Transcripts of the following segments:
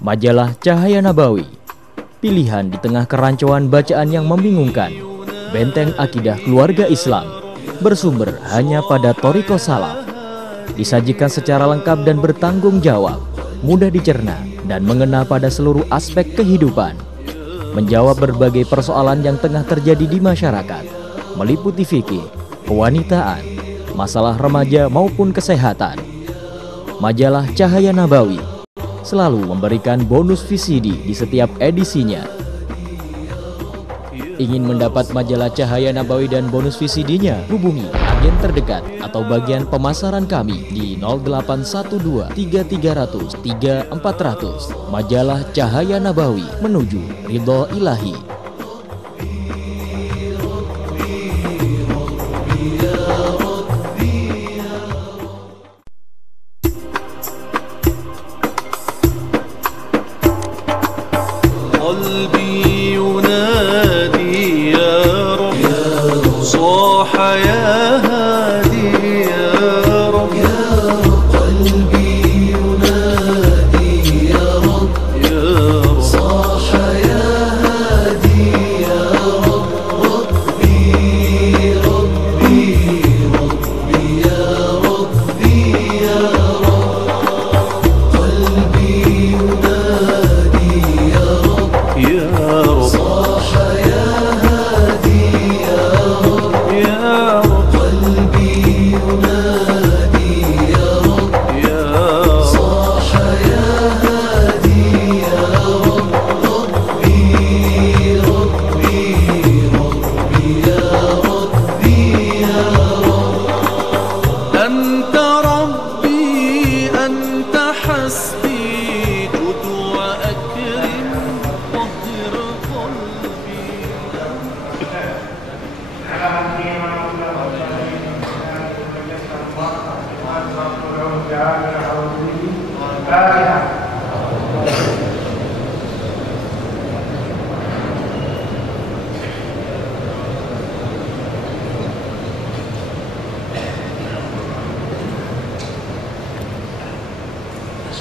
Majalah Cahaya Nabawi, pilihan di tengah kerancuan bacaan yang membingungkan. Benteng akidah keluarga Islam, bersumber hanya pada Thariqah Salaf. Disajikan secara lengkap dan bertanggung jawab, mudah dicerna dan mengena pada seluruh aspek kehidupan. Menjawab berbagai persoalan yang tengah terjadi di masyarakat, meliputi fikih, kewanitaan, masalah remaja maupun kesehatan. Majalah Cahaya Nabawi selalu memberikan bonus VCD di setiap edisinya. Ingin mendapat majalah Cahaya Nabawi dan bonus VCD-nya? Hubungi agen terdekat atau bagian pemasaran kami di 0812 3300 3400. Majalah Cahaya Nabawi, menuju ridho ilahi.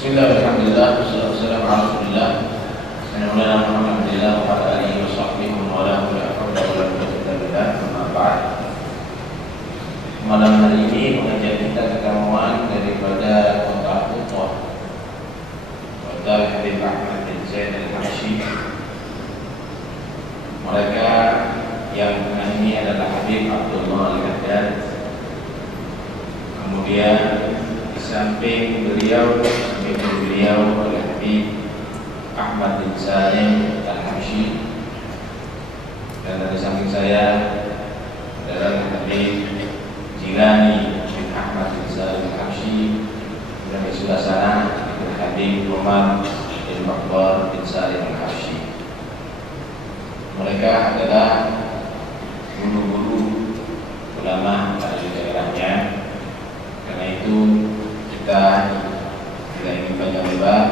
Bismillah, alhamdulillah, wassalamualaikum warahmatullahi wabarakatuh. Wa ala alihi wa sahbihi wa ala malam hari ini mengajak kita ketemuan daripada kota Kutoh, kota Habib Ahmad bin Zaid al-Habsyi. Mereka yang tengah ini adalah Habib Abdullah al-Haddad. Kemudian di samping beliau oleh Habib Ahmad bin Salim al-Habsyi, dan dari samping saya adalah Habib Jilani bin Ahmad bin Salim al-Habsyi, dan di sebelah sana Habib Umar bin Bakbar bin Salim al-Habsyi. Mereka adalah guru-guru ulama dari daerahnya. Karena itu kita tidak ingin panjang lebar,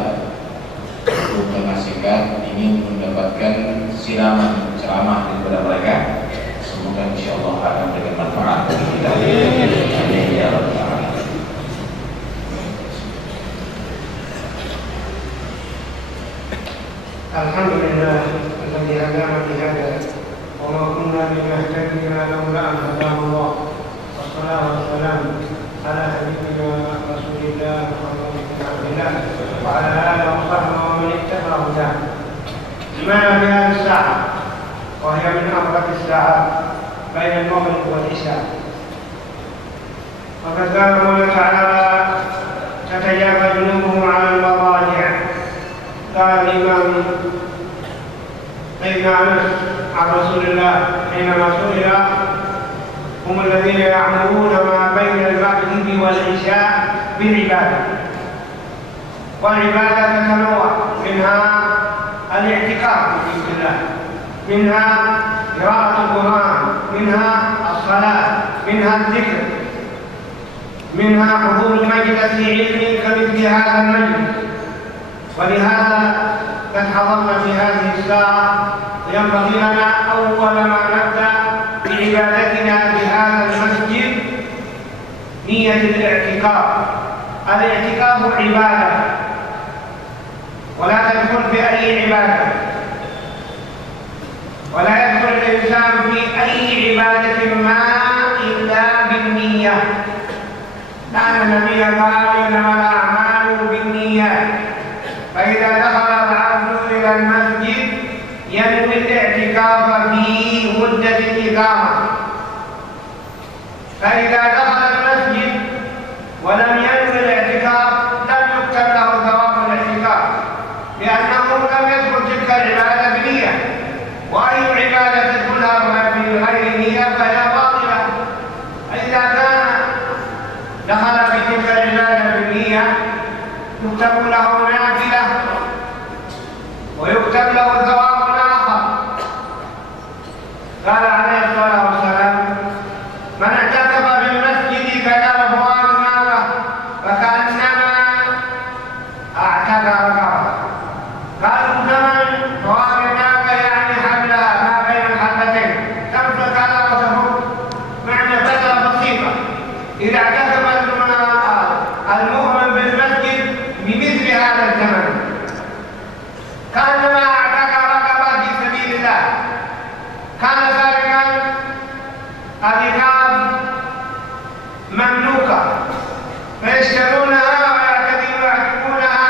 untuk dengan singkat ingin mendapatkan siraman ceramah daripada mereka. Semoga insyaallah akan memberikan manfaat bagi kita. Amin ya rabbal alamin. Alhamdulillah alladzi hadana li hada wa ma kunna linahtadiya laula an hadana Allah. Wassalatu wassalamu ala habibina Rasulillah Muhammad bin Abdillah wa ala alihi wa sahbihi wa man ittaba'a hudahu. Dimana fi hadhihi as-sa'ah wa hiya min aqrab as-sa'at baina al-maghrib wal isya. Faqad qala Allah ta'ala tatajafa junubuhum 'ala al-madaji'. قال الإمام ابن أنس عن رسول الله حينما سئل هم الذين يعمرون ما بين المغرب والعشاء بالعبادة، والعبادة تتنوع، منها الاعتكاف في ذكر الله، منها قراءة القرآن، منها الصلاة، منها الذكر، منها حضور مجلس علم كمثل هذا المجلس. ولهذا قد حضرنا في هذه الساعة ينبغي لنا أول ما نبدأ بعبادتنا في هذا المسجد نية الاعتكاف. الاعتكاف عبادة، ولا تدخل في أي عبادة، ولا يدخل الإنسان في أي عبادة ما إلا بالنية، لأن النبي قال إنما الأعمال بالنيات. فإذا دخل العبد إلى المسجد ينوي الاعتكاف في مدة الإقامة، فإذا دخل المسجد ولم ينوي الاعتكاف لم يكتب له ثواب الاعتكاف، لأنه لم يدخل تلك العبادة بنية، وأي عبادة تدخلها بغير نية فهي باطلة. فإذا كان دخل في تلك العبادة بالنية يكتب له نافلة ويكتب له ثواب آخر. قال عليه الصلاة والسلام: من اعتكف في المسجد فدار فؤاد ناره فكأنما اعتكف رقبة. قالوا ثمن فؤاد الناقة يعني حبلها ما بين الحبتين، تمسك على وتفك، معنى فترة بسيطة. إذا اعتكف المؤمن بالمسجد بمثل هذا الزمن كأنما اعتكف رقبة في سبيل الله، كان سارقا الرقاب مملوكة فيشترونها ويعتقونها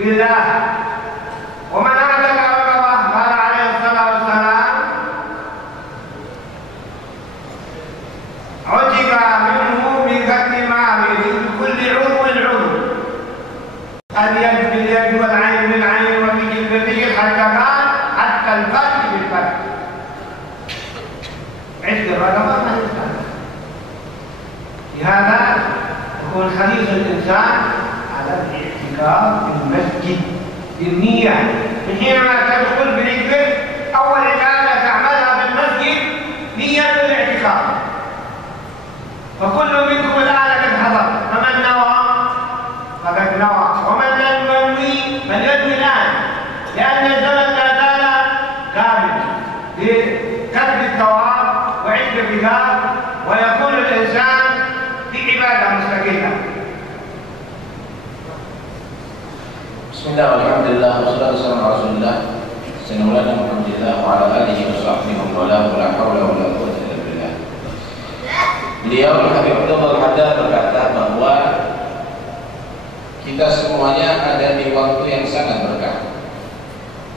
لله. ومن اعتق رقبة قال عليه الصلاة والسلام: عتق منه بقتل ماله كل عضو عضو، اليد باليد والعين بالعين والرجل بالرجل حتى الفرد بالفرد. عتق الرقبة ما يستطيع. لهذا يكون حريص الإنسان على الاعتكاف في المسجد بالنية. من حينما تدخل برجلك أول عبادة تعملها بالمسجد نية الاعتكاف. فكل منكم الآن قد حضر، فمن نوى فقد نوى، ومن لم ينوي فلينوي الآن، لأن الزمن لا زال قابل لكسب الثواب وعند الكتاب، ويكون الإنسان في عبادة مستقلة. Bismillah, alhamdulillah, wassalatu wassalamu ala rasulillah Sayyidina Muhammadillah wa ala alihi wa sahbihi wa la hawla wa la quwwata illa billah. Beliau Habib Abdullah Al-Haddad berkata bahwa kita semuanya ada di waktu yang sangat berkah.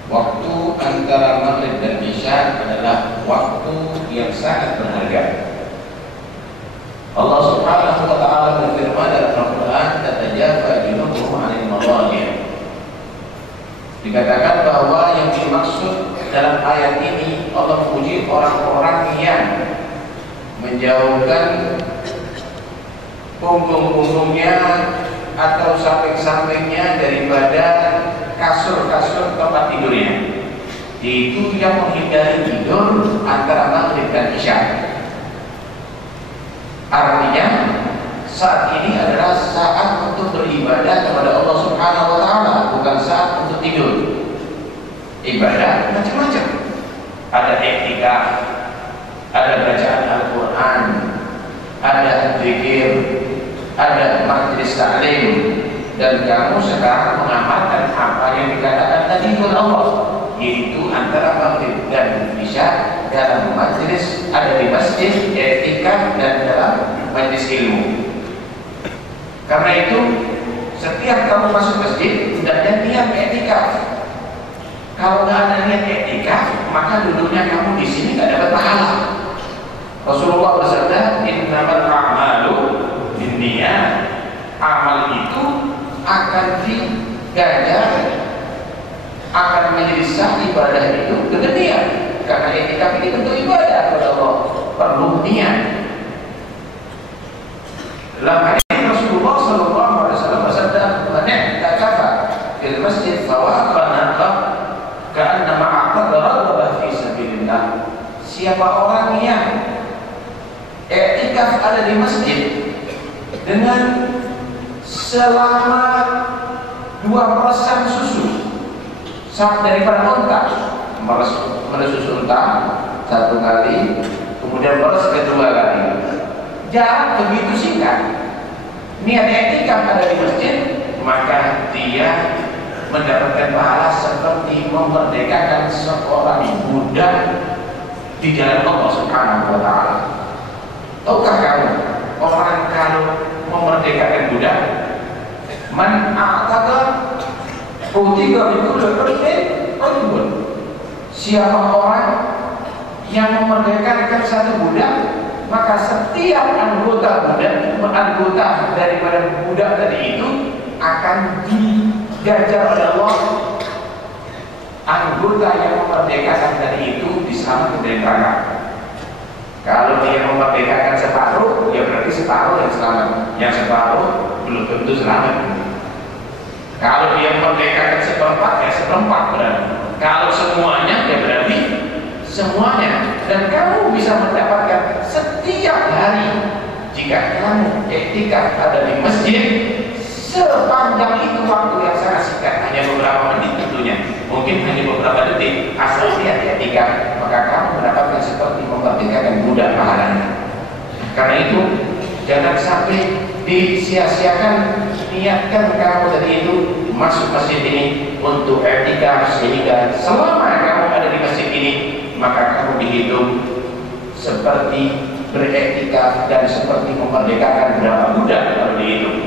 Waktu antara maghrib dan isya adalah waktu yang sangat berharga. Allah Subhanahu wa ta'ala berfirman dalam Al-Quran: "Tatajafa junubuhum 'anil madajih." Dikatakan bahwa yang dimaksud dalam ayat ini Allah memuji orang-orang yang menjauhkan punggung-punggungnya atau samping-sampingnya daripada kasur-kasur tempat tidurnya. Itu yang menghindari tidur antara maghrib dan isya. Artinya saat ini adalah saat untuk beribadah kepada Allah Subhanahu wa ta'ala, bukan saat untuk tidur. Ibadah macam-macam. Ada i'tikaf, ada bacaan Al-Quran, ada zikir, ada majlis ta'lim, dan kamu sekarang mengamalkan apa yang dikatakan tadi oleh Allah, yaitu antara maghrib dan isya dalam majlis, ada di masjid, i'tikaf, dan dalam majlis ilmu. Karena itu setiap kamu masuk masjid hendaknya niat i'tikaf. Kalau nggak ada niat i'tikaf, maka duduknya kamu di sini nggak dapat pahala. Rasulullah bersabda, "Innamal a'malu binniyat." Amal itu akan diganjar, akan menjadi sah ibadah itu dengan niat. Karena i'tikaf ini bentuk ibadah kepada Allah, perlu niat. Dalam hadis Rasulullah sallallahu alaihi wasallam bersabda, "Man i'takafa fil masjid fawaqana ka'anna ma'aqad raghabah fi sabilillah." Siapa orang yang i'tikaf ada di masjid dengan selama 2 peresan susu daripada unta, meres susu unta 1 kali, kemudian meres kedua kali, jarak begitu singkat. Niat i'tikaf ada di masjid, maka dia mendapatkan pahala seperti memerdekakan seorang budak di jalan Allah Subhanahu wa Ta'ala. Tahukah kamu, orang kalau memerdekakan budak, man a'taqa utiqa min kulli rajulin, siapa orang yang memerdekakan satu budak, maka setiap anggota daripada budak tadi itu akan digajar oleh Allah. Anggota yang memerdekakan tadi itu diselamatkan dari neraka. Kalau dia memerdekakan separuh, ya berarti separuh yang selamat, yang separuh belum tentu selamat. Kalau dia memerdekakan seperempat, ya seperempat berarti. Kalau semuanya, ya berarti semuanya. Dan kamu bisa mendapatkan setiap hari jika kamu iktikaf ada di masjid, sepanjang itu waktu yang sangat singkat, hanya beberapa menit tentunya, mungkin hanya beberapa detik, asal dia iktikaf, maka kamu mendapatkan seperti memerdekakan budak pahalanya. Karena itu jangan sampai disia-siakan, niatkan kamu tadi itu masuk masjid ini untuk iktikaf, sehingga selama kamu ada di masjid ini maka kamu dihitung seperti beriktikaf dan seperti memerdekakan berapa budak kalau dihitung.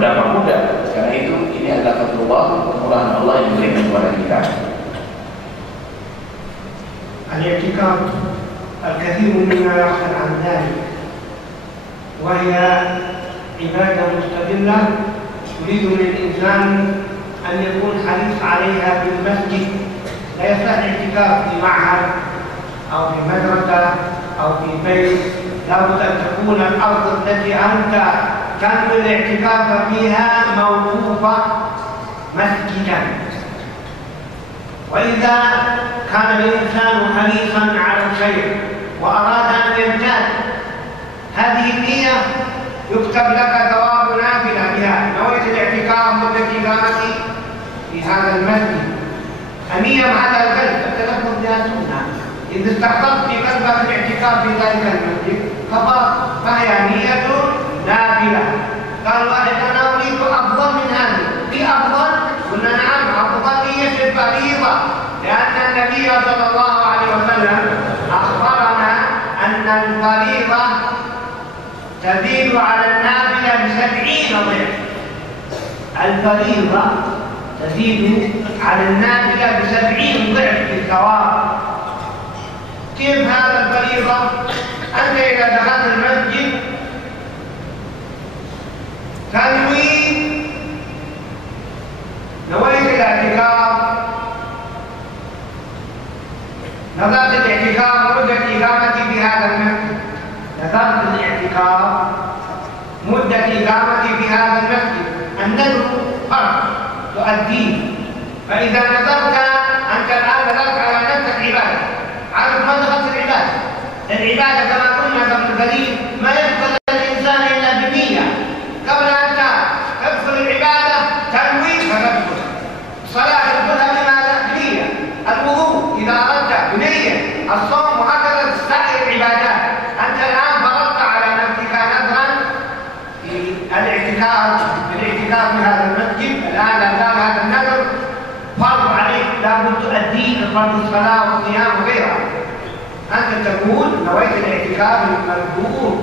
Berapa budak? Karena itu ini adalah fadlullah, kemurahan Allah yang diberikan kepada kita. الاعتكاف الكثير منا يغفل عن ذلك، وهي عبادة مستقلة يريد من الإنسان أن يكون حريص عليها في المسجد. لا يصح الاعتكاف في معهد أو في مدرسة أو في بيت، لابد أن تكون الأرض التي أنت تنوي الاعتكاف فيها موقوفة مسجدا. وإذا كان الإنسان حريصا على الخير وأراد أن يمتاز هذه النية يكتب لك ثواب نافلة بها. نويت الاعتكاف مدة إقامتي في هذا المسجد، النية مع القلب، التلفظ بها سنة. إذا استحضرت في قلبك الاعتكاف في ذلك المسجد فهي نية نافلة. قال واحد أنا أريد أفضل من هذه، في أفضل؟ قلنا نعم، أفضلية الفريضة، لأن النبي صلى الله عليه وسلم أخبرنا أن الفريضة تزيد على النافلة ب70 ضعف. الفريضة تزيد على النافلة ب70 ضعف في الثواب. كيف هذا الفريضة؟ أنت إذا دخلت المسجد تنوي، نويت الاعتكاف، نظرت الاعتكاف مدة إقامتي في هذا المسجد، نظرت الاعتكاف مدة إقامتي في هذا المسجد. النذر فرض تؤديه، فإذا نذرت أنت الآن نذرت على نفسك عبادة، عارف ما دخلت العبادة؟ العبادة كما قلنا قبل قليل ما يدخل الإنسان إلا بنية. قبل أن تدخل العبادة تنوي فتدخل. الصلاة تدخلها بماذا؟ بنية. الوضوء إذا أردت بنية. الصوم وهكذا سائر العبادات. أنت الآن فرضت على نفسك نذرا في الاعتكاف في هذا المسجد، الآن لا زال هذا النذر فرض عليك، لابد تؤديه فرض الصلاة والصيام وغيرها. أنت تقول نويت الاعتكاف المندوب،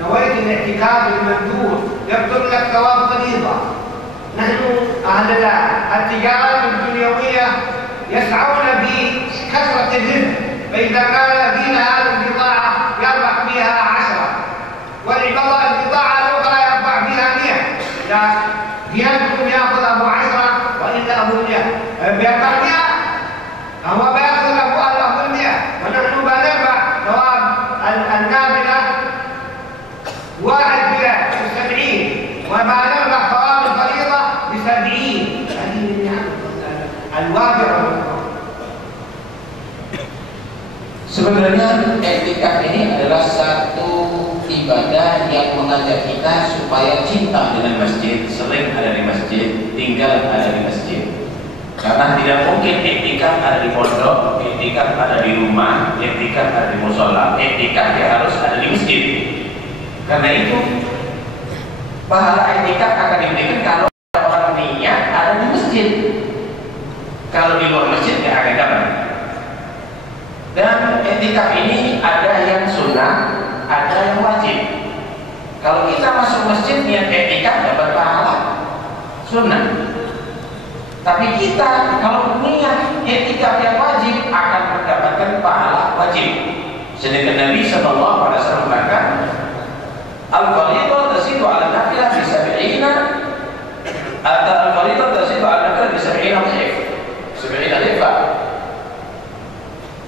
نويت الاعتكاف المندوب، يكتب لك ثواب فريضة. نحن أهل التجارة الدنيوية يسعون بكثرة الربح، فإذا كان فينا هذه البضاعة يربح فيها 10، والبضاعة الأخرى يربح فيها 100. لا يمكن يأخذ أبو 10 وإلا أبو 100 بيربح 100، هو بيأخذ أبو 100، ونحن بنربح ثواب النافلة 1 ب70، وما نربح ثواب الفريضة ب70. هذه الواجب. Sebenarnya iktikaf ini adalah satu ibadah yang mengajak kita supaya cinta dengan masjid, sering ada di masjid, tinggal ada di masjid. Karena tidak mungkin iktikaf ada di pondok, iktikaf ada di rumah, iktikaf ada di musola, iktikaf ya harus ada di masjid. Karena itu pahala iktikaf akan diberikan kalau orang niat ada di masjid. masjid. Kalau di luar masjid nggak akan dapat. Dan etikaf ini ada yang sunnah, ada yang wajib. Kalau kita masuk masjid niat etikaf dapat pahala sunnah. Tapi kita kalau niat etikaf yang wajib akan mendapatkan pahala wajib. Sedangkan Nabi Sallallahu Alaihi Wasallam mengatakan, al-fardhu tasidu ala nafilah bi 70 atau al-fardhu tasidu ala nafilah bi 70 dhif. 70 dhif.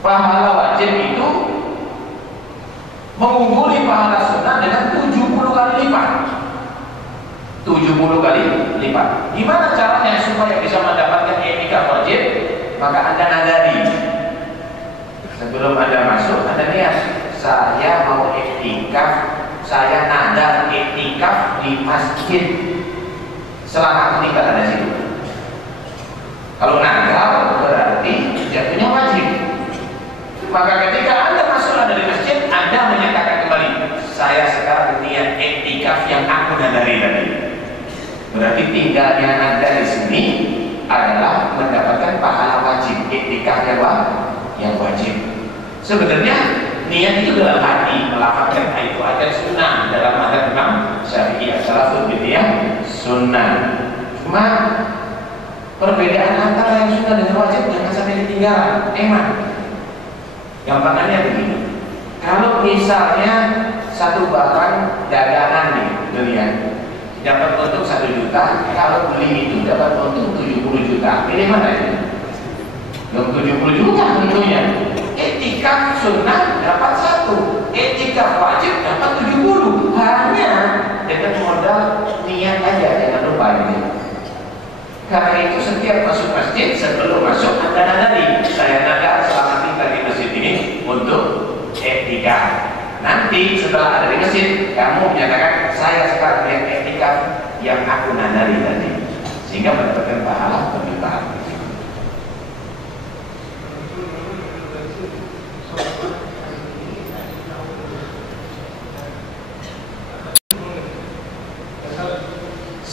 Pahala wajib itu mengungguli pahala sunnah dengan 70 kali lipat. 70 kali lipat. Gimana caranya supaya bisa mendapatkan etikaf wajib? Maka Anda nadari. Sebelum Anda masuk, Anda niat, saya mau etikaf, saya nadar etikaf di masjid selama aku tinggal ada situ. Kalau nadar berarti jatuhnya wajib. Maka ketika Anda masuk dari masjid, Anda menyatakan kembali, saya sekarang niat etikaf yang aku nadari tadi. Berarti tinggalnya Anda di sini adalah mendapatkan pahala wajib, etikaf yang wajib. Sebenarnya niat itu dalam hati, melafazkan itu ada sunnah dalam mazhab Imam Syafi'i as-salaful bid'ah sunnah. Cuma perbedaan antara yang sunnah dengan wajib jangan sampai ditinggal. Emang gampangannya begini. Kalau misalnya satu barang dagangan nih dunia dapat untung 1 juta, kalau beli itu dapat untung 70 juta. Pilih mana ini? Belum 70 juta tentunya. Etikaf sunnah dapat 1, etikaf wajib dapat 70. Hanya dengan modal niat aja, jangan lupa ini. Karena itu setiap masuk masjid, sebelum masuk Anda nadari, saya nadar selama tinggal di masjid ini untuk etikaf. Nanti setelah ada di masjid, kamu menyatakan saya sekarang lihat etikaf yang aku nadari tadi, sehingga mendapatkan pahala berlipat.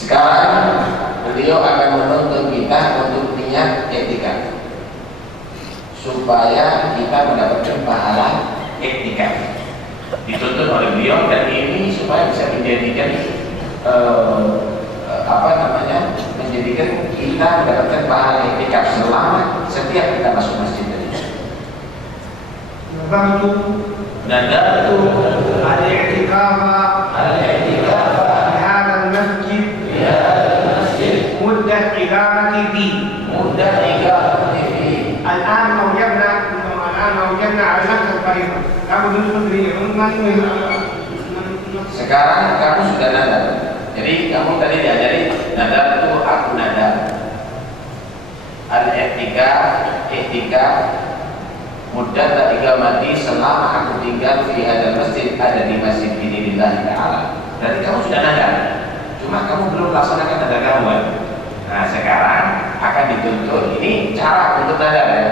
Sekarang beliau akan menuntut kita untuk niat etikaf supaya kita mendapatkan pahala etikaf. Dituntut oleh beliau, dan ini supaya bisa menjadikan menjadikan kita mendapatkan pahala etikaf selama setiap kita masuk masjid tadi. Nadartu al-i'tikaf di hadha al-masjid muddah iqamati fi الآن أوجبنا على نفس الطريقة. Sekarang kamu sudah nadar. Jadi kamu tadi diajari nadar itu aku nadar. Al-i'tikaf mudah tak iqamati selama aku tinggal di hadal masjid, ada di masjid ini lillahi ta'ala. Berarti kamu sudah nadar. Cuma kamu belum laksanakan nadar kamu. Nah, sekarang akan dituntut ini cara untuk nadar ya.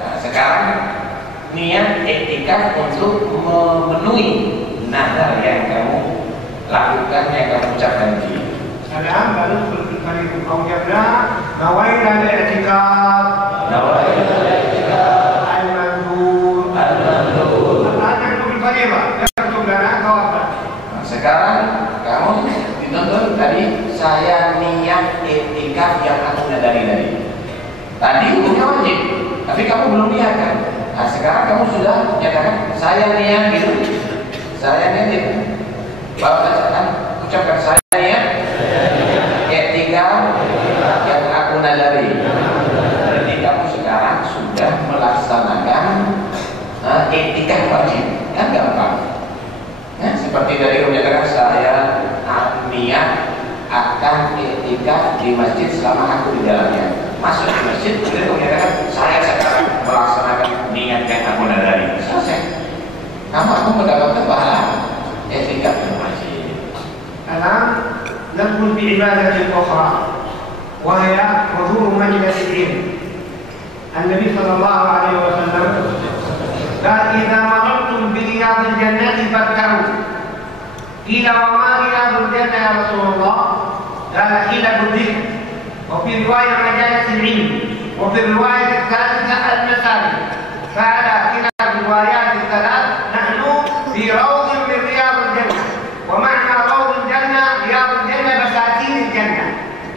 Nah, sekarang niat etikaf untuk memenuhi nadar yang kamu lakukan, yang kamu ucapkan di. الآن ندخل في الطريق أوجبنا نوينا الاعتكاف المندوب. الآن نكتب الفريضة، نكتب لنا ثوابا. Sekarang kamu dituntut tadi saya niat etikaf yang aku nadari tadi. Tadi hukumnya wajib, tapi kamu belum niat kan? Nah, sekarang kamu sudah menyatakan saya niat gitu. Saya niat itu. Bapak kan ucapkan saya niat etikaf yang aku nadari. Berarti kamu sekarang sudah melaksanakan etikaf wajib. Kan gampang. Nah, seperti dari menyatakan saya niat akan etikaf di masjid selama aku di dalamnya. Masuk ke masjid, kemudian menyatakan saya sekarang melaksanakan niat yang aku nadari. Selesai. Kamu aku mendapatkan pahala etikaf di masjid. الآن ندخل بعبادة أخرى وهي حضور مجلس العلم. النبي صلى الله عليه وسلم قال إذا مررتم برياض الجنة فابتغوا. قيل وما رياض الجنة يا رسول الله؟ قال حلب الذكر وفي رواية مجالس العلم، وفي الرواية الثالثة المساجد. فعلى كلا الروايات الثلاث نحن في روض من رياض الجنة. ومعنى روض الجنة رياض الجنة بساتين الجنة.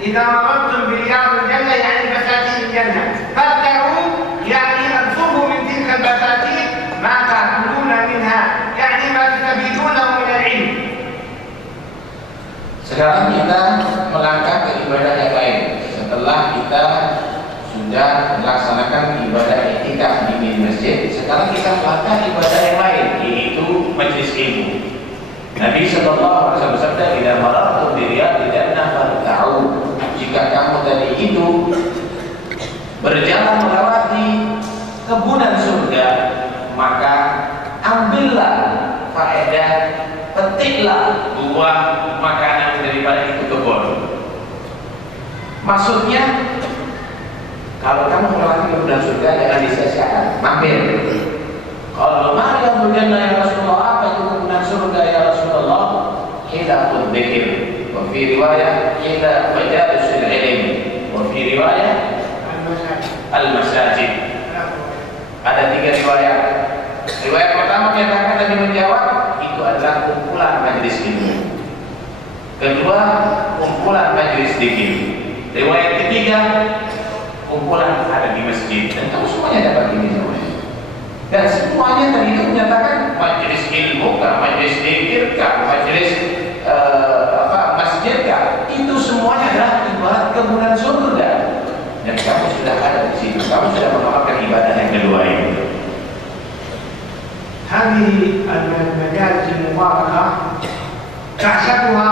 إذا مررتم برياض الجنة يعني بساتين الجنة، فابتعوا يعني أنصبوا من تلك البساتين ما تأكلون منها، يعني ما تستفيدونه من العلم. Sekarang kita melangkah ke ibadah yang lain. Setelah kita sudah melaksanakan ibadah i'tikaf di masjid, sekarang kita melangkah ibadah yang lain, yaitu majelis ilmu. Nabi sallallahu alaihi wasallam bersabda, "Idza marartum bi riyadil jannah farta'u." Jika kamu tadi itu berjalan melewati kebunan surga, maka ambillah faedah, petiklah buah makanan daripada itu kebun. Maksudnya, kalau kamu melewati kebunan surga jangan disia-siakan, mampir. Kalau Maryam berjannah ya Rasulullah, apa itu kebunan surga ya Rasulullah? Hilaful dzikir, wa fi riwayah hila majalisul ilm, wa fi riwayah al-masajid. Ada 3 riwayat. Riwayat pertama menyatakan Nabi menjawab, itu adalah kumpulan majelis ilmu. Kedua, kumpulan majelis dzikir. Riwayat ketiga, kumpulan ada di masjid. Dan kamu semuanya dapat ini semuanya. Dan semuanya tadi itu menyatakan majelis ilmu kah, majelis dzikir kah, majelis masjid kah, itu semuanya adalah ibarat kebunan surga. Dan kamu sudah ada di situ. Kamu sudah mengamalkan ibadah yang kedua ini. هذه المجالس المباركة تعشقها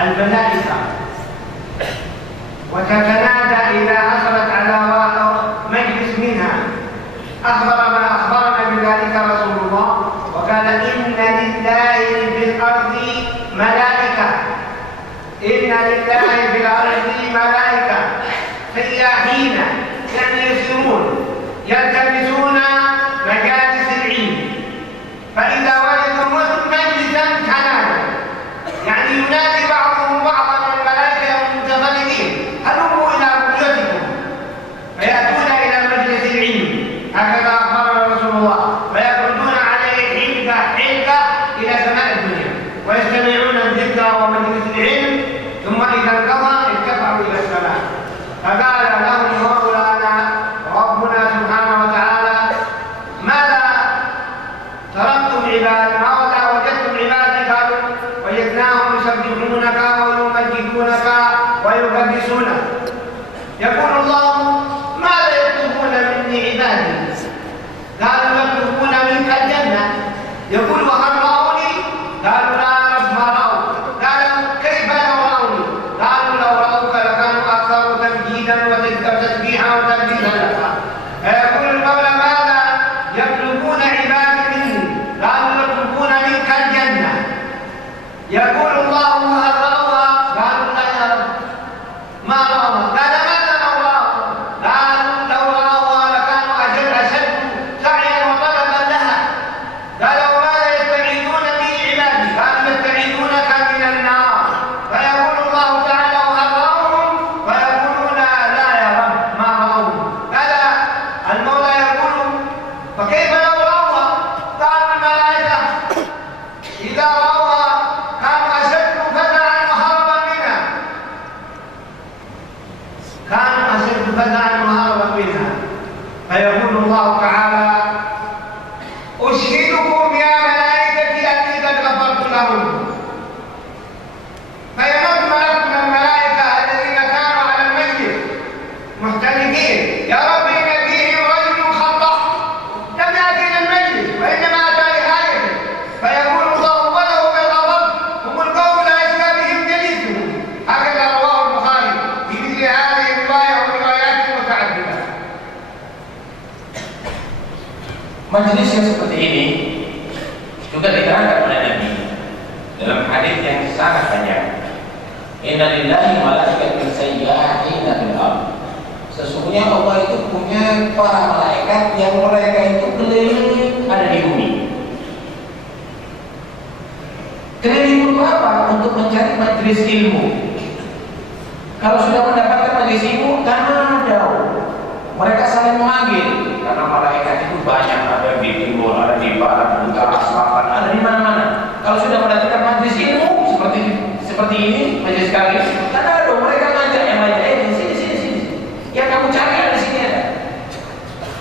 الملائكة وتتنادى إذا حصلت على مجلس منها. أخبر من أخبرنا بذلك رسول الله وقال: إن لله في الأرض ملائكة، إن لله في الأرض ملائكة سياحين، يعني يسيرون يلتمسون مجالس العلم، فإذا وجدوا مجلسا تنادوا، يعني ينادي بعضهم بعضا الملائكة المتفردين: هلموا إلى بيوتكم، فيأتون إلى مجلس العلم. هكذا أخبرنا رسول الله، فيخرجون عليه حلقة إلى سماء الدنيا ويستمعون الذكر ومجلس العلم، ثم إذا انقضى ارتفعوا إلى السماء. فقال لهم مولانا ربنا سبحانه وتعالى: ماذا تركتم عبادي؟ ماذا وجدتم عبادي؟ قالوا: وجدناهم يسبحونك ويمجدونك ويقدسونك. يقول الله: ماذا يطلبون مني عبادي؟ قالوا: يطلبون منك الجنة. يقول: وهل رأوني؟ قالوا: لا رب ما رأوا. قالوا: كيف لو رأوني؟ قالوا: لو رأوك لكانوا أكثر تمجيدا وتسبيحا وتقديسا لك. فيقول المولى: ماذا يطلبون عبادي مني؟ قالوا: يطلبون منك الجنة. يقول الله: هل رأوها؟ قالوا: لا يا رب ما رأوها. قال: ماذا لو رأوها؟ قالوا: لو رأوها لكانوا أشد سعيا وطلبا لها. قالوا: ماذا يستعيذون به عبادي؟ قالوا: يستعيذونك من النار. فيقول الله تعالى: وهل رأوهم؟ فيقولون: لا يا رب ما رأوهم. قال المولى يقول: فكيف لو رأوها؟ قالوا: الملائكة إذا رأوها كانوا أشد فزعا وهربا منها، كانوا أشد فزعا وهربا منها. فيقول الله تعالى: أشهدكم يا ملائكتي أني قد غفرت لهم. فيمد ملك من الملائكة الذين كانوا على المجلس محترقين: يا رب إن فيهم رجل خطأ لم يأتي إلى المجلس وإنما أتى لحاجته. فيقول الله: وله بالغضب هم القوم لا يشكى بهم جليسهم. هكذا رواه البخاري في مثل هذه الرواية وروايات متعددة. Majelis yang seperti ini juga diterangkan oleh Nabi dalam hadis yang sangat banyak. Inna lillahi malaikatan sayyahina fil ardh. Sesungguhnya Allah itu punya para malaikat yang mereka itu keliling ada di bumi. Keliling untuk apa? Untuk mencari majelis ilmu. Kalau sudah mendapatkan ilmu, tanadaw. Mereka saling memanggil karena malaikat itu banyak, ada di timur, ada di barat, utara, selatan, ada di mana-mana. Kalau sudah mendatangkan majelis ilmu seperti ini, majelis kali, tanadaw, mereka ngajak yang lain, sini. Yang kamu cari ada di sini ada.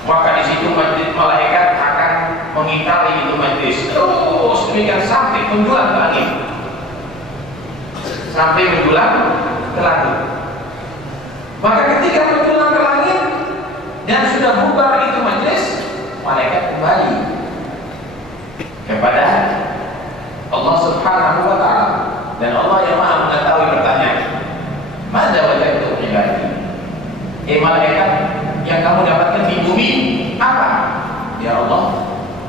Maka di situ malaikat akan mengitari itu majelis terus demikian sampai menjulang ke langit. Sampai menjulang ke langit. Maka ketika menjulang ke langit dan sudah bubar itu majelis, malaikat kembali kepada Allah Subhanahu wa taala. Dan Allah yang Maha mengetahui bertanya, "Madza wajadtum ibadi?" Malaikat, yang kamu dapatkan di bumi apa? Ya Allah,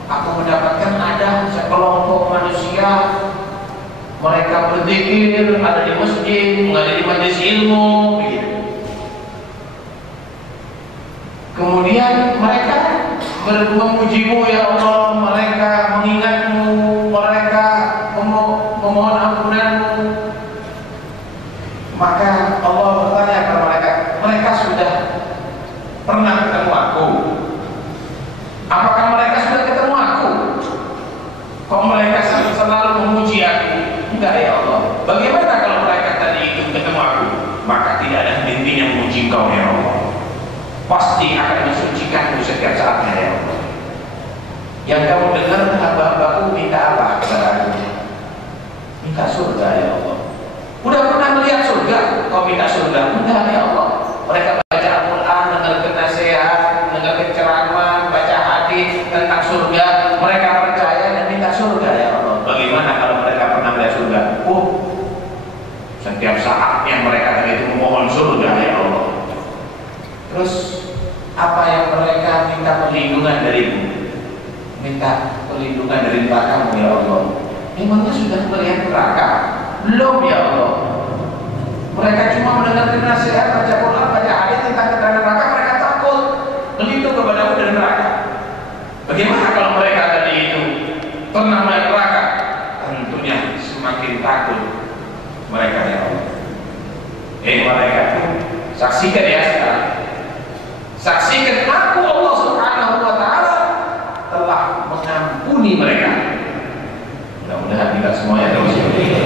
aku mendapatkan ada sekelompok manusia, mereka berzikir, ada di masjid, menghadiri majelis ilmu, begitu. Kemudian mereka memujimu ya Allah, mereka mengingatmu, mereka memohon ampunanmu. Maka Allah bertanya kepada mereka sudah pernah ketemu aku? Apakah mereka sudah ketemu aku? Kok mereka selalu memuji aku? Enggak ya Allah. Bagaimana kalau mereka tadi itu ketemu aku? Maka tidak ada henti-hentinya memuji Engkau ya Allah. Pasti akan mensucikanmu setiap saatnya ya Allah. Yang kamu dengar hamba-hambaku minta apa kepada aku? Minta surga ya Allah. Udah pernah melihat surga? Kau minta surga? Enggak ya Allah. Mereka baca Al-Quran, dengarkan nasihat, dengarkan ceramah, baca hadis tentang surga, mereka percaya dan minta surga ya Allah. Bagaimana kalau mereka pernah melihat surga? Setiap saatnya mereka tadi itu memohon surga ya Allah. Terus apa yang mereka minta perlindungan darimu? Minta perlindungan dari neraka ya Allah. Memangnya sudah melihat neraka? Belum ya Allah. Mereka cuma mendengarkan nasihat, baca Quran, baca hadis tentang keterangan neraka, mereka takut berlindung kepadamu dari neraka. Bagaimana kalau mereka tadi itu pernah melihat neraka? Tentunya semakin takut mereka ya Allah. Mereka saksikan ya sekarang. Saksikan aku Allah Subhanahu wa taala telah mengampuni mereka. Mudah-mudahan kita semuanya terus seperti itu.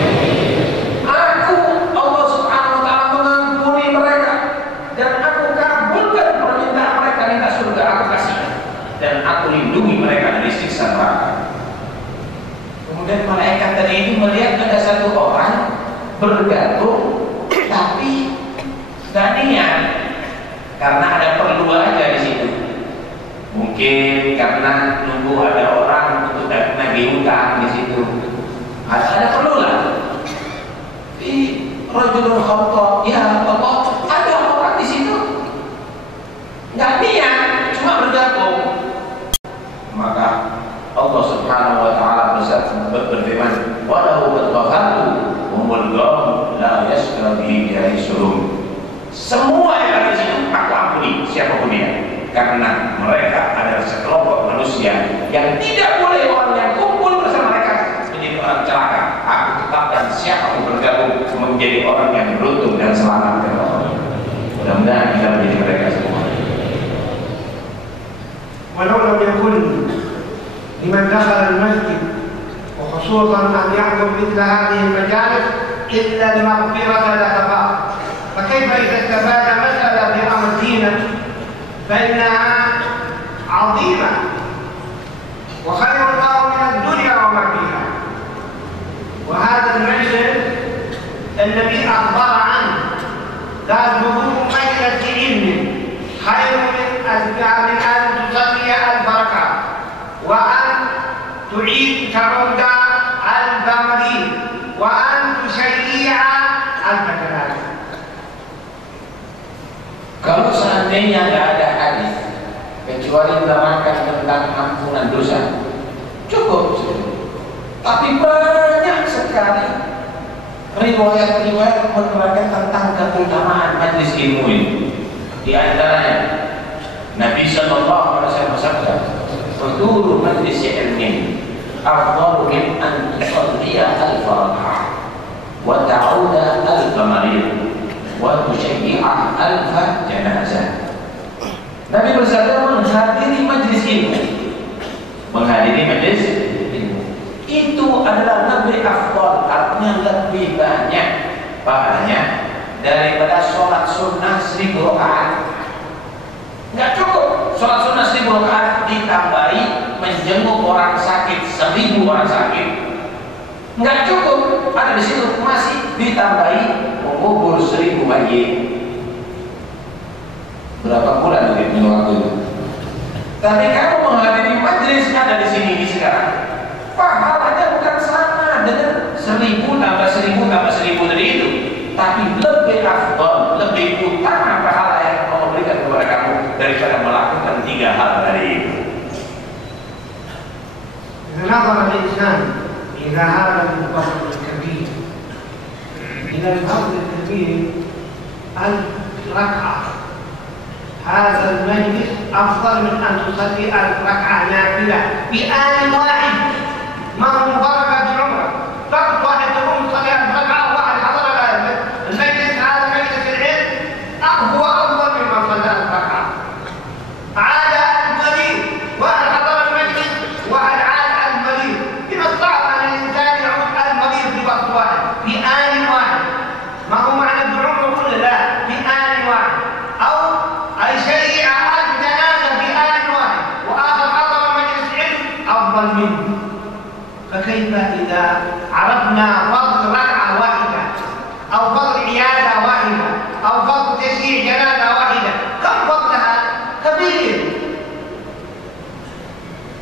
Aku Allah Subhanahu wa taala mengampuni mereka dan aku kabulkan permintaan mereka minta surga, aku kasih dan aku lindungi mereka dari siksa neraka. Kemudian malaikat tadi itu melihat ada satu orang bergantung tapi gak niat karena ada perlu aja di situ. Mungkin karena nunggu ada orang untuk nagih utang di situ. Ada perlu lah. Rajulun khata, ya Allah, ada orang di situ. Enggak niat, cuma bergantung. Maka Allah Subhanahu wa taala berfirman, "Wa lahu qadhafartu humul gham la yashqa bihi yaisulun." Semua yang ada di situ aku ampuni siapapun dia, karena mereka adalah sekelompok manusia yang tidak boleh orang yang kumpul bersama mereka menjadi orang celaka. Aku tetapkan siapa yang bergabung menjadi orang yang beruntung dan selamat. Mudah-mudahan kita menjadi mereka semua. Walau lam yakun liman dakhala al-masjid wa khususan an yahdur mithla hadhihi al-majalis illa al-maghfirata lahaba. فكيف إذا استفاد مسألة في أمر دينه فإنها عظيمة وخير الله من الدنيا وما فيها. وهذا المجلس الذي أخبر عنه لا حضور مجلس علم خير من أن تصلي البركة وأن تعود البمرين وأن تشيع الفتنات. Kalau seandainya tidak ada hadis kecuali menerangkan tentang ampunan dosa, cukup. Tapi banyak sekali riwayat-riwayat menerangkan tentang keutamaan majelis ilmu ini. Di antaranya Nabi Sallallahu Alaihi Wasallam bersabda, "Huduru majelis ilmi afdalu min an tusalliya al-farqah wa ta'uda al-qamarin." wa tusyai'ah alfa janazah. Nabi bersabda, menghadiri majlis ilmu, menghadiri majlis ilmu itu adalah lebih afdal, artinya lebih banyak pahalanya daripada sholat sunnah 1000 rakaat. Nggak cukup sholat sunnah 1000 rakaat ditambahi menjenguk orang sakit 1000 orang sakit. Nggak cukup, ada di situ masih ditambahi mengubur 1000 mayit. Berapa bulan begitu waktu itu? Tapi kamu menghadiri majelis ada di sini di sekarang, pahalanya bukan sama dengan 1000 tambah 1000 tambah 1000 tadi itu, tapi lebih afdal, lebih utama pahala yang Allah berikan kepada kamu daripada melakukan 3 hal tadi itu. نظر الإنسان إلى هذا الفضل الكبير، إلى الفضل الكبير الركعة، هذا المجلس أفضل من أن تصلي 1000 ركعة نافلة بآن واحد، ما هو مباركة بعمرة، فقط واحد تقوم تصلي 1000 ركعة وواحد حضر المجلس، هذا مجلس العلم هو أفضل مما صلى 1000 ركعة. عاد المريض، واحد حضر المجلس واحد عاد المريض، من الصعب أن الإنسان يعود المريض في وقت واحد بآن واحد، ما هو معنى بعمرة كله، لا بآن واحد، أو أي شيء عاد جنازة بآن واحد وآخر حضر مجلس علم أفضل منه. فكيف إذا عرفنا فضل ركعة واحدة أو فضل عيادة واحدة أو فضل تشييع جنازة واحدة، كم فضلها كبير.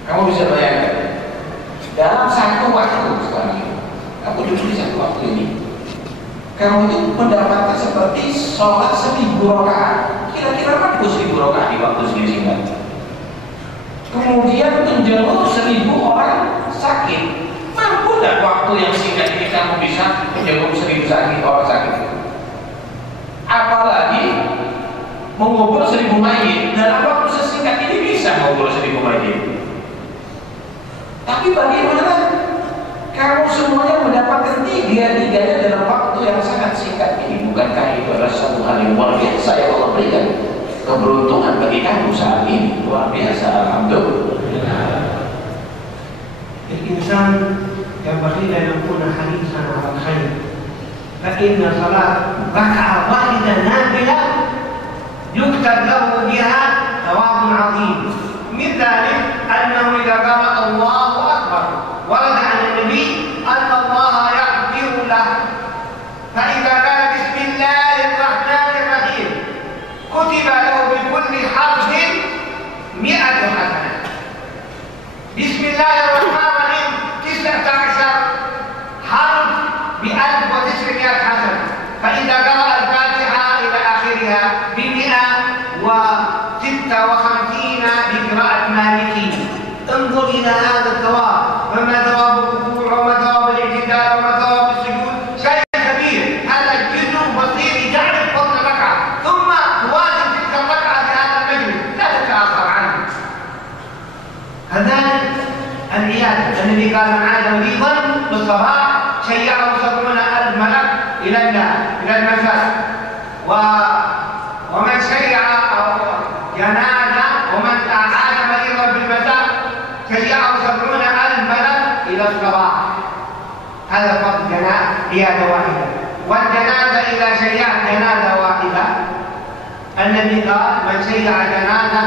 Kamu bisa bayangkan dalam satu waktu sekarang ini, aku duduk di satu waktu ini, kamu itu mendapatkan seperti sholat 1000 rakaat. Kira-kira mampu 1000 rakaat di waktu segini singkat. Kemudian menjenguk 1000 orang sakit. Mampu tidak waktu yang singkat ini kamu bisa menjenguk 1000 orang sakit? Apalagi mengubur 1000 mayit. Dalam waktu sesingkat ini bisa mengubur 1000 mayit. Tapi bagaimana kamu semuanya mendapatkan tiga-tiganya dalam waktu yang sangat singkat ini? Bukankah itu adalah satu hal yang luar biasa yang Allah berikan? Keberuntungan bagi kamu saat ini luar biasa, alhamdulillah. الإنسان ينبغي أن يكون حريصا على الخير، فإن صلاة ركعة واحدة نافلة يكتب له بها ثواب عظيم. من ذلك أنه إذا قال الله أكبر ورد عن النبي أن الله يغفر له، فإذا قال بسم الله الرحمن الرحيم كتب له بكل حرف 100 حسنة. بسم الله الرحمن الرحيم 19 حرف ب1900 حسنة، فإذا قرأ الفاتحة إلى آخرها ب156 بقراءة مالكي. انظر إلى هذا الثواب، وما ثواب الركوع وما ثواب الاعتدال وما ثواب السجود، شيء كبير. هذا جزء بسيط يعرف فضل الركعة، ثم توازن تلك الركعة بهذا المجلس، لا تتأخر عنه. كذلك العيادة، النبي قال من عاد مريضا بالصباح شيعه 70,000 ملك إلى المساء، ومن شيع جنازة ومن عاد مريضا بالمساء شيعه 70,000 ملك إلى الصباح. هذا فضل عيادة واحدة. والجنازة إذا شيعت جنازة واحدة، النبي قال من شيع جنازة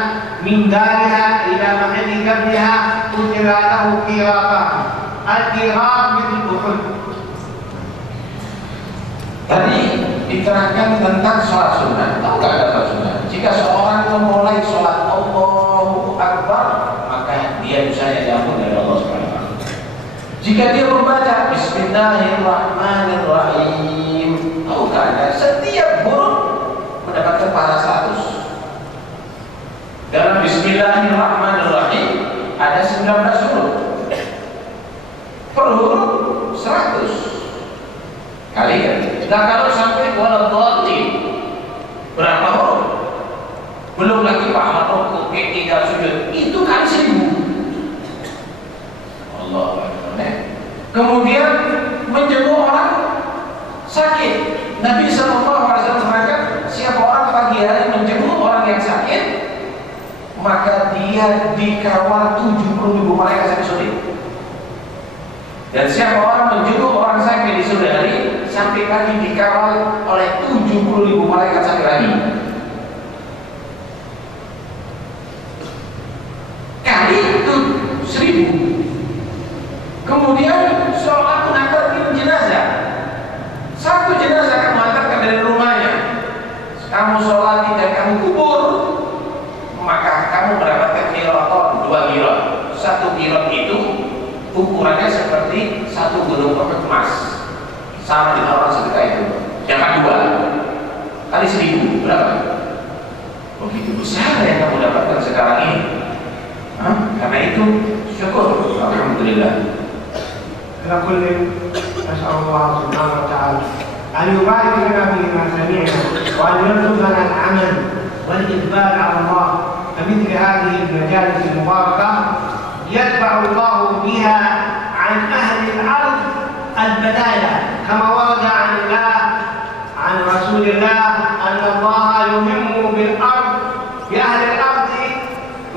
من دارها إلى محل دفنها كتب له قيراطان. القيراط مثل أحد. Tadi diterangkan tentang sholat sunnah. Tahu nggak ada sunnah? Jika seorang memulai sholat Allahu Akbar, maka dia dosanya diampuni oleh Allah Subhanahu wa taala. Jika dia membaca Bismillahirrahmanirrahim, tahukah Anda setiap huruf mendapatkan pahala 100. Dalam Bismillahirrahmanirrahim ada 19 huruf. Per huruf 100 kali ya. Nah kalau sampai waladhdallin berapa huruf? Belum lagi pahala rukuk, i'tidal, sujud, itu kan 1000. Allah Akbar. Kemudian menjenguk orang sakit. Nabi SAW mengatakan dia dikawal 70.000 malaikat sampai sore. Dan siapa orang menjenguk orang sakit di sore hari sampai pagi dikawal oleh 70.000 malaikat sampai pagi. Kali itu 1.000. Kemudian sholat mengantarkan jenazah. Satu jenazah kamu antarkan dari rumahnya, kamu sholat dan kamu kubur, maka kamu mendapatkan kiloton 2 kilo. 1 kilo itu ukurannya seperti 1 gunung kotak emas, sama dengan orang sedekah itu. Jangan 2 kali 1.000 berapa? Begitu besar yang kamu dapatkan sekarang ini. Karena itu syukur, alhamdulillah. على كل نسأل الله سبحانه وتعالى أن يبارك لنا فيما سمعنا وأن يرزقنا العمل والإقبال على الله فمثل هذه المجالس المباركة يتبع الله بها عن أهل الأرض البدايا كما ورد عن الله عن رسول الله أن الله يهم بالأرض بأهل الأرض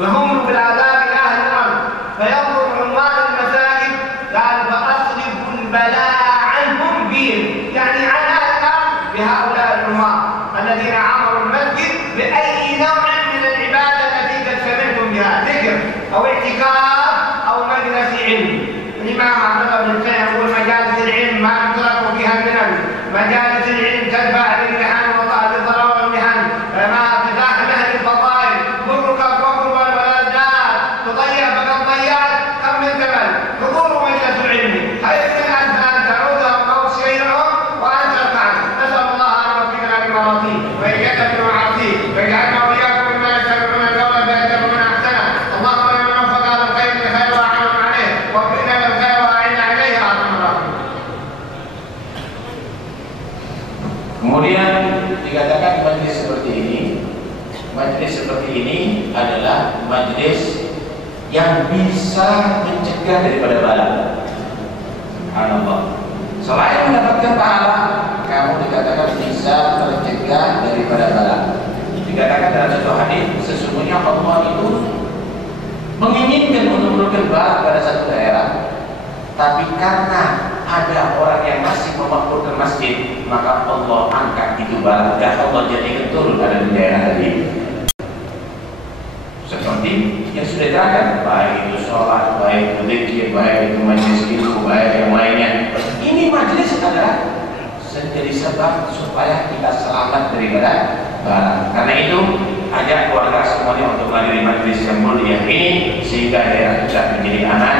وهم بالعذاب لأهل الأرض فينظر عمال المساجد قال فأصرف البلاء عنهم بهم يعني عن أهل الأرض بهؤلاء العمال الذين عمروا المسجد بأي نوع من العبادة التي قد سمعتم بها ذكر أو اعتكاف أو مجلس علم. الإمام أحمد بن حسين يقول مجالس العلم ما تترك فيها المنن، مجالس العلم تدفع للامتحان وطاعة الضرر والمحن، فما فتاح لأهل الفضائل برك الفقر والولدات تضيع فقد ضيعت كم من زمن. حضور مجلس العلم حيث أنت أن تعودهم أو تشيرهم وأن ترفعهم. نسأل الله أن يوفقنا بمراضيه وإياك بمعاصيه ويجعلنا وإياكم مما يستمعون القول فيتبعون أحسنه. اللهم إنا نوفق هذا الخير لخير وأعانهم عليه وفقنا للخير وأعنا عليه يا أرحم الراحمين. Kemudian dikatakan majlis seperti ini adalah majlis yang bisa mencegah daripada bala. Subhanallah. Selain mendapatkan pahala, kamu dikatakan bisa mencegah daripada bala. Dikatakan dalam satu hadis, sesungguhnya Allah itu menginginkan untuk menurunkan bala pada satu daerah, tapi karena ada orang yang masih memakmurkan masjid, maka Allah angkat itu bala dan Allah jadikan turun ada di daerah tadi. Seperti yang sudah diterangkan, baik itu sholat, baik itu zikir, baik itu majlis ilmu, baik yang lainnya. Ini majlis adalah menjadi sebab supaya kita selamat daripada bala. Karena itu ajak keluarga semuanya untuk menghadiri majlis yang mulia ini sehingga daerah kita menjadi aman,